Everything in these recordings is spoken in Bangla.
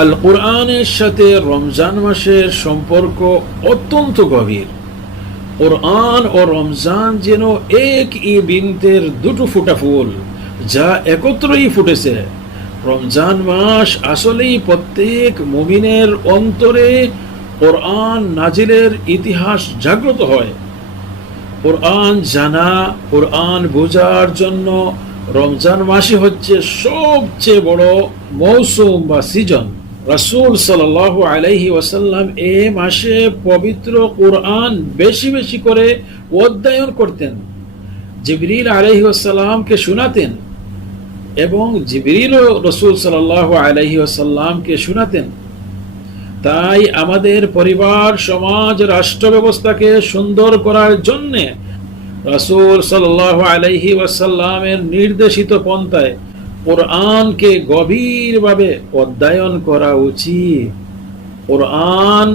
আল কোরআনের সাথে রমজান মাসের সম্পর্ক অত্যন্ত গভীর। কোরআন ও রমজান যেন এক বিনতের দুটো ফোঁটা ফুল, যা একত্রই ফুটেছে। রমজান মাস আসলেই প্রত্যেক মুমিনের অন্তরে কোরআন নাজিলের ইতিহাস জাগ্রত হয়। কোরআন জানা, কোরআন বোঝার জন্য রমজান মাসই হচ্ছে সবচেয়ে বড় মৌসুম বা সিজন। রাসূল সাল্লাল্লাহু আলাইহি ওয়াসাল্লাম এ মাসে পবিত্র কোরআন বেশি বেশি করে অধ্যয়ন করতেন, জিবরিল আলাইহিস সালামকে শোনাতেন এবং জিবরিলও রাসূল সাল্লাল্লাহু আলাইহি ওয়াসাল্লামকে শোনাতেন। তাই আমাদের পরিবার, সমাজ, রাষ্ট্র ব্যবস্থাকে সুন্দর করার জন্য রাসূল সাল্লাল্লাহু আলাইহি ওয়াসাল্লামের নির্দেশিত পন্থায় কোরআনকে গভীরভাবে অধ্যয়ন করা উচিত। কোরআন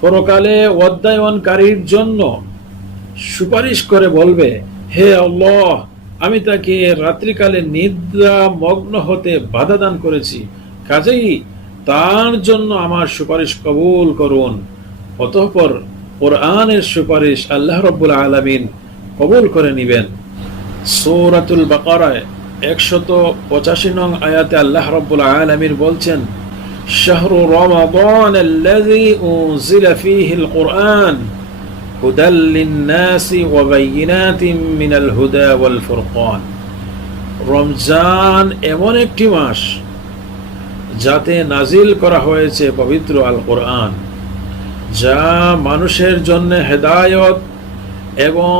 পরকালে অধ্যয়নকারীর জন্য সুপারিশ করে বলবে, হে আল্লাহ, আমি তাকে রাত্রিকালে নিদ্রা মগ্ন হতে বাধা দান করেছি, কাজেই তার জন্য আমার সুপারিশ কবুল করুন। অতঃপর কোরআনের সুপারিশ আল্লাহ রাব্বুল আলামিন কবুল করে নেবেন। সূরাতুল বাকারায় 185 নং আয়াতে আল্লাহ রাব্বুল আলামিন বলছেন, শাহরু রমাদানাল্লাযী উনজিলা ফীহিল কুরআন হুদাল লিন-নাসি ওয়া বায়িনাতিন মিনাল হুদা ওয়াল ফুরকান। রমজান এমন একটি মাস যাতে নাজিল করা হয়েছে পবিত্র আল কোরআন, যা মানুষের জন্য হেদায়েত এবং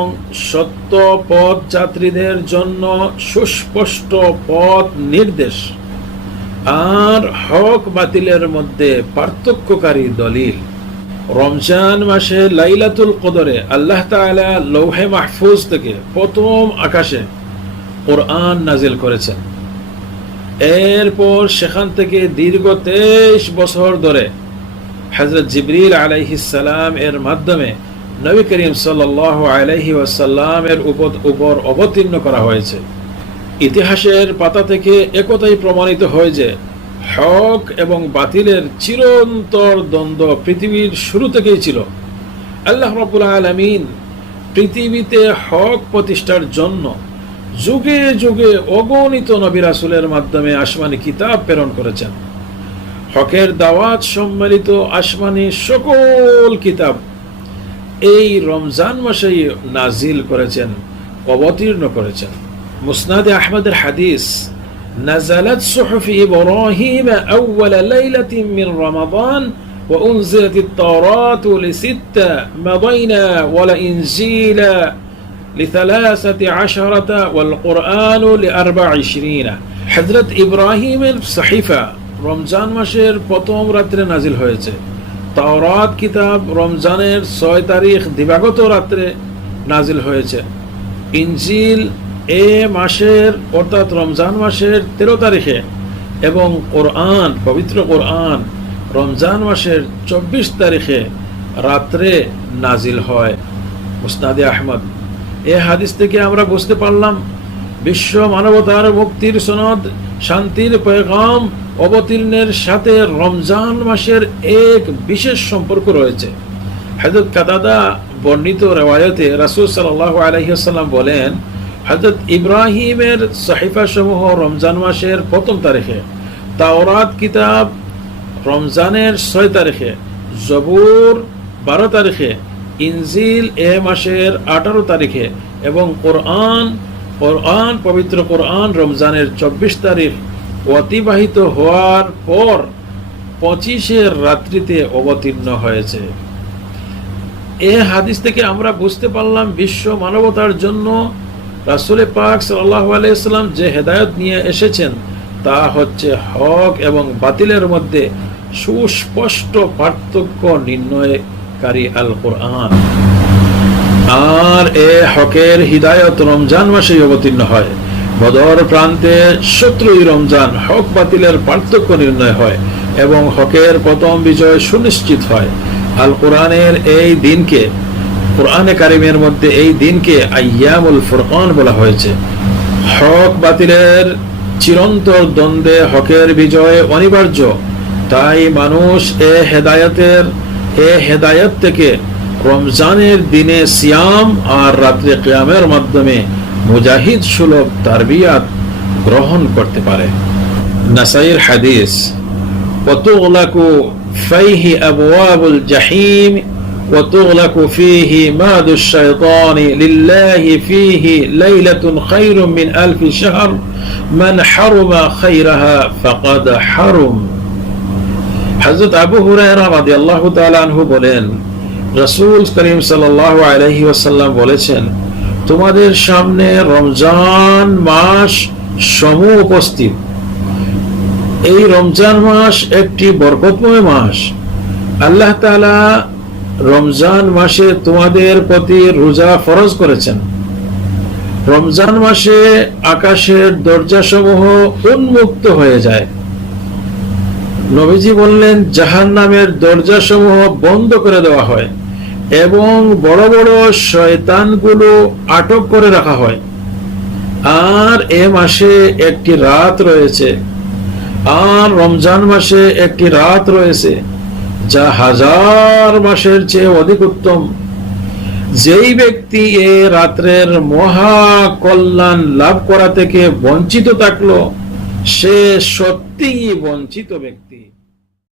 সত্য পথ যাত্রীদের জন্য সুস্পষ্ট পথ নির্দেশ আর হক বাতিলের মধ্যে পার্থক্যকারী দলিল। রমজান মাসে লাইলাতুল কদরে আল্লাহ তাআলা লৌহে মাহফুজ থেকে প্রথম আকাশে কোরআন নাজিল করেছেন। এরপর সেখান থেকে দীর্ঘ 23 বছর ধরে হযরত জিবরিল আলাইহিস সালাম এর মাধ্যমে নবী করিম সাল্লাল্লাহু আলাইহি ওয়াসাল্লামের উপর অবতীর্ণ করা হয়েছে। ইতিহাসের পাতা থেকে একথাই প্রমাণিত হয় যে হক এবং বাতিলের চিরন্তর দ্বন্দ্ব পৃথিবীর শুরু থেকেই ছিল। আল্লাহ রাব্বুল আলামিন পৃথিবীতে হক প্রতিষ্ঠার জন্য যুগে যুগে অগণিত নবী রাসূলের মাধ্যমে আসমানি কিতাব প্রেরণ করেছেন। হকের দাওয়াত সম্মিলিত আসমানি সকল কিতাব এই রমজান মাসেই নাজিল করেছেন, অবতীর্ণ করেছেন। মুসনাদে আহমদের হাদিস, নাযালাত সুহুফ ইব্রাহিম আউওয়াল লাইলাতিন মিন রমাদান ওয়া উনজিলাতিত তাওরাতু লিসিত্তা মাদাইনা ওয়াল ইনজিলা ل13 والقرآن ل24। হযরত ইব্রাহিমের সহিফা রমজান মাসের প্রথম রাত্রে নাজিল হয়েছে। তাওরাত কিতাব রমজানের 6 তারিখ দিবাগত রাত্রে নাজিল হয়েছে। ইনজিল এ মাসের অর্থাৎ রমজান মাসের 13 তারিখে এবং কোরআন, পবিত্র কোরআন রমজান মাসের 24 তারিখে রাত্রে নাজিল হয়। মুসনাদে আহমদ। এ হাদিস থেকে আমরা বুঝতে পারলাম বিশ্ব মানবতার মুক্তির সনদ, শান্তির পয়গাম অবতীর্ণের সাথে রমজান মাসের এক বিশেষ সম্পর্ক রয়েছে। হযরত কাতাদা বর্ণিত রওয়ায়াতে রাসূল সাল্লাল্লাহু আলাইহি ওয়াসাল্লাম বলেন, হযরত ইব্রাহিমের সহিফা সমূহ রমজান মাসের 1 তারিখে, তাওরাত কিতাব রমজানের 6 তারিখে, জবুর 12 তারিখে, ইনজিল এ মাসের 18 তারিখে এবং কোরআন পবিত্র কোরআন রমজানের 24 তারিখ অতিবাহিত হওয়ার পর 25 রাত্রিতে অবতীর্ণ হয়েছে। এ হাদিস থেকে আমরা বুঝতে পারলাম বিশ্ব মানবতার জন্য রাসূল পাক সাল্লাল্লাহু আলাইহি ওয়াসাল্লাম যে হেদায়েত নিয়ে এসেছেন তা হচ্ছে হক এবং বাতিলের মধ্যে সুস্পষ্ট পার্থক্য নির্ণয়কারী আল কোরআন। আর এ হকের হিদায়ত রমজান মাসেই অবতীর্ণ হয়। বদর প্রান্তে 17ই রমজান হক বাতিলের পার্থক্য নির্ণয় হয় এবং হকের প্রথম বিজয় সুনিশ্চিত হয়। আল কোরআনের এই দিনকে, কোরআনে কারিমের মধ্যে এই দিনকে আইয়ামুল ফুরকান বলা হয়েছে। হক বাতিলের চিরন্তর দ্বন্দ্বে হকের বিজয় অনিবার্য তাই মানুষ এ হেদায়েত থেকে রমজানের দিনে সিয়াম আর রাত্রে কিয়ামের মাধ্যমে মুজাহিদ সুলভ তারবিয়াত গ্রহণ করতে পারে। নাসাইর হাদিস, ওয়াতুগলাকু ফাইহি আবওয়াবুল জাহিম ওয়াতুগলাকু ফিহি মাদুশ শাইতানি লিল্লাহি ফিহি লাইলাতুন খায়রুম মিন আলফি শাহর মান হারুমা খায়রাহা ফাকাদ হারুম। হযরত আবু হুরায়রা রাদিয়াল্লাহু তাআলা আনহু বলেন, রাসূল করিম সাল্লাল্লাহু আলাইহি ওয়াসাল্লাম বলেছেন, তোমাদের সামনে রমজান মাস সমূহ উপস্থিত। এই রমজান মাস একটি বরকতময় মাস। আল্লাহ তাআলা রমজান মাসে তোমাদের প্রতি রোজা ফরজ করেছেন। রমজান মাসে আকাশের দরজাসমূহ উন্মুক্ত হয়ে যায়। নবীজি বললেন, জাহান্নামের দরজাসমূহ বন্ধ করে দেওয়া হয় এবং বড় বড় শয়তানগুলো আটক করে রাখা হয়। আর এ মাসে একটি রাত রয়েছে, আর রমজান মাসে একটি রাত রয়েছে যা হাজার মাসের চেয়ে অধিক উত্তম। যেই ব্যক্তি এ রাত্রের মহা কল্যাণ লাভ করা থেকে বঞ্চিত থাকলো, সে সত্যিই বঞ্চিত ব্যক্তি।